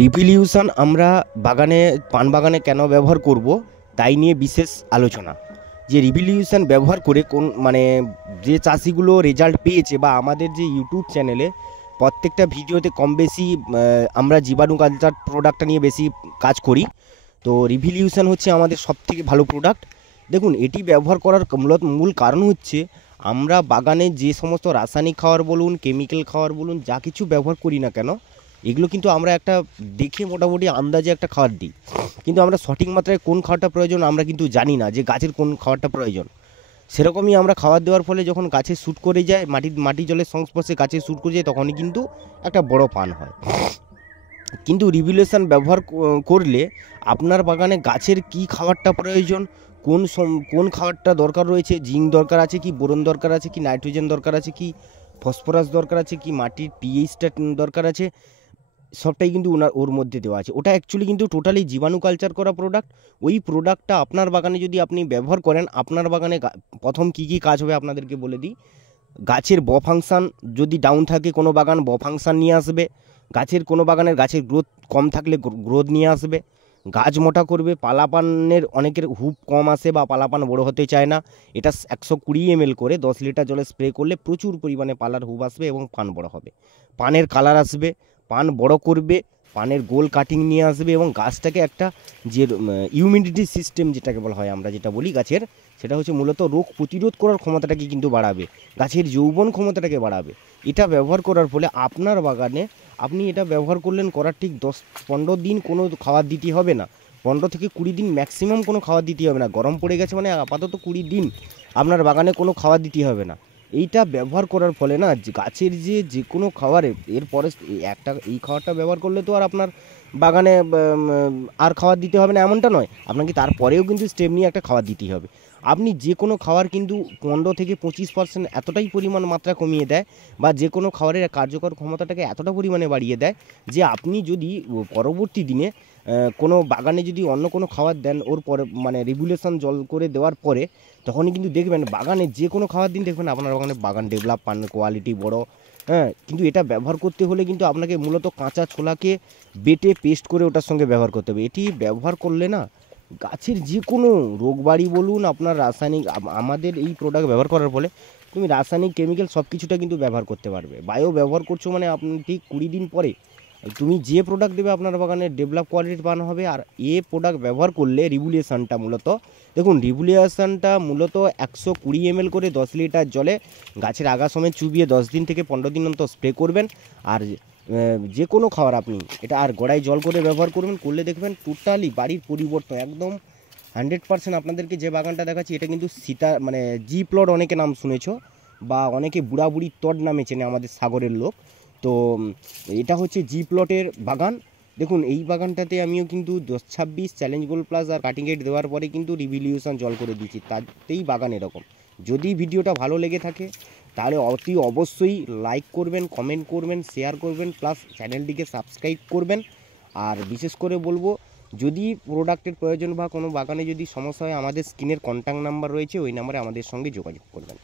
Revolution আমরা বাগানে পান বাগানে কেন ব্যবহার করব তাই নিয়ে বিশেষ আলোচনা। যে রিভলিউশন ব্যবহার করে কোন যে চাষিগুলো রেজাল্ট পেয়েছে বা আমাদের যে ইউটিউব চ্যানেলে প্রত্যেকটা ভিডিওতে কম বেশি আমরা জীবাণু কালচার প্রোডাক্টটা নিয়ে বেশি কাজ করি। তো রিভলিউশন হচ্ছে আমাদের সবথেকে ভালো প্রোডাক্ট। দেখুন, এটি ব্যবহার করার মূল কারণ হচ্ছে আমরা বাগানে যে সমস্ত রাসায়নিক খাবার বলুন, কেমিক্যাল খাবার বলুন, যা কিছু ব্যবহার করি না কেন, এগুলো কিন্তু আমরা একটা দেখে মোটামুটি আন্দাজে একটা খাবার দিই, কিন্তু আমরা সঠিক মাত্রায় কোন খাবারটা প্রয়োজন আমরা কিন্তু জানি না যে গাছের কোন খাবারটা প্রয়োজন। সেরকমই আমরা খাবার দেওয়ার ফলে যখন গাছে শ্যুট করে যায়, মাটি জলের সংস্পর্শে গাছে শ্যুট করে যায়, তখনই কিন্তু একটা বড় পান হয়। কিন্তু রিভলিউশন ব্যবহার করলে আপনার বাগানে গাছের কি খাবারটা প্রয়োজন, কোন খাবারটা দরকার রয়েছে, জিঙ্ক দরকার আছে কি, বোরন দরকার আছে কি, নাইট্রোজেন দরকার আছে কি, ফসফরাস দরকার আছে কি, মাটির পিএইচটা দরকার আছে, সবটাই কিন্তু ওর মধ্যে দেওয়া আছে। ওটা অ্যাকচুয়ালি কিন্তু টোটালি জীবাণু কালচার করা প্রোডাক্ট। ওই প্রোডাক্টটা আপনার বাগানে যদি আপনি ব্যবহার করেন, আপনার বাগানে প্রথম কী কী কাজ হবে আপনাদেরকে বলে দিই। গাছের ফাংশান যদি ডাউন থাকে, কোনো বাগান ফাংশান নিয়ে আসবে। কোনো বাগানের গাছের গ্রোথ কম থাকলে গ্রোথ নিয়ে আসবে। গাছ মোটা করবে। পালাপানের অনেকের হুপ কম আসে বা পালাপান বড় হতে চায় না। এটা 120 ml করে 10 লিটার জলে স্প্রে করলে প্রচুর পরিমাণে পালার হুপ আসবে এবং পান বড় হবে, পানের কালার আসবে, পান বড় করবে, পানের গোল কাটিং নিয়ে আসবে এবং গাছটাকে একটা যে ইমিউনিটি সিস্টেম যেটাকে বলা হয়, আমরা যেটা বলি গাছের, সেটা হচ্ছে মূলত রোগ প্রতিরোধ করার ক্ষমতাটাকে কিন্তু বাড়াবে, গাছের যৌবন ক্ষমতাটাকে বাড়াবে। এটা ব্যবহার করার ফলে আপনার বাগানে আপনি এটা ব্যবহার করলেন, করার ঠিক 10-15 দিন কোনো খাবার দিতে হবে না, 15 থেকে 20 দিন ম্যাক্সিমাম কোনো খাবার দিতে হবে না। গরম পড়ে গেছে মানে আপাতত 20 দিন আপনার বাগানে কোনো খাবার দিতে হবে না। এইটা ব্যবহার করার ফলে না, গাছের যে কোনো খাবারে এরপরে এই খাবারটা ব্যবহার করলে তো আর আপনার বাগানে আর খাবার দিতে হবে না এমনটা নয়, আপনাকে তারপরেও কিন্তু স্টেপ নিয়ে একটা খাবার দিতেই হবে। আপনি যে কোনো খাবার কিন্তু 15 থেকে 25% এতটাই পরিমাণ মাত্রা কমিয়ে দেয়, বা যে কোনো খাবারের কার্যকর ক্ষমতাটাকে এতটা পরিমাণে বাড়িয়ে দেয় যে আপনি যদি পরবর্তী দিনে কোনো বাগানে যদি অন্য কোনো খাবার দেন, ওর পরে রেগুলেশন জল করে দেওয়ার পরে, তখনই কিন্তু দেখবেন বাগানে যে কোনো খাবার দিন দেখবেন আপনার বাগানে বাগান ডেভেলপ, পান কোয়ালিটি বড়। হ্যাঁ, কিন্তু এটা ব্যবহার করতে হলে কিন্তু আপনাকে মূলত কাঁচা ছোলাকে বেটে পেস্ট করে ওটার সঙ্গে ব্যবহার করতে হবে। এটি ব্যবহার করলে না, গাছের যে কোনো রোগবাড়ি বলুন, আপনার রাসায়নিক, আমাদের এই প্রোডাক্ট ব্যবহার করার ফলে তুমি রাসায়নিক কেমিক্যাল সব কিছুটা কিন্তু ব্যবহার করতে পারবে। বায়ো ব্যবহার করছো মানে আপনি ঠিক 20 দিন পরে তুমি যে প্রোডাক্ট দেবে আপনার বাগানে ডেভেলপ কোয়ালিটির পান হবে। আর প্রোডাক্ট ব্যবহার করলে রিভলিউশনটা মূলত, দেখুন, রিভলিউশনটা মূলত 120 ml করে 10 লিটার জলে গাছের আগা সময় চুবিয়ে 10 দিন থেকে 15 দিন অন্তর স্প্রে করবেন। আর যে কোনো খাবার আপনি এটা আর গোড়ায় জল করে ব্যবহার করবেন, করলে দেখবেন টোটালি বাড়ির পরিবর্তন একদম 100%। আপনাদেরকে যে বাগানটা দেখাচ্ছি এটা কিন্তু জি প্লট অনেকে নাম শুনেছ, বা অনেকে বুড়া বুড়ি তড নামে চেনে আমাদের সাগরের লোক। তো এটা হচ্ছে জি প্লটের বাগান। দেখুন, এই বাগানটাতে আমিও কিন্তু 10-26 চ্যালেঞ্জ গোল্ড প্লাস আর কাটিং এড দেওয়ার পরে কিন্তু রিভলিউশন জল করে দিয়েছি, তাতেই বাগান এরকম। যদি ভিডিওটা ভালো লেগে থাকে তাহলে অতি অবশ্যই লাইক করবেন, কমেন্ট করবেন, শেয়ার করবেন, প্লাস চ্যানেলটিকে সাবস্ক্রাইব করবেন। আর বিশেষ করে বলবো, যদি প্রোডাক্টের প্রয়োজন বা কোনো বাগানে যদি সমস্যা হয়, আমাদের স্ক্রিনের কন্ট্যাক্ট নাম্বার রয়েছে, ওই নাম্বারে আমাদের সঙ্গে যোগাযোগ করবেন।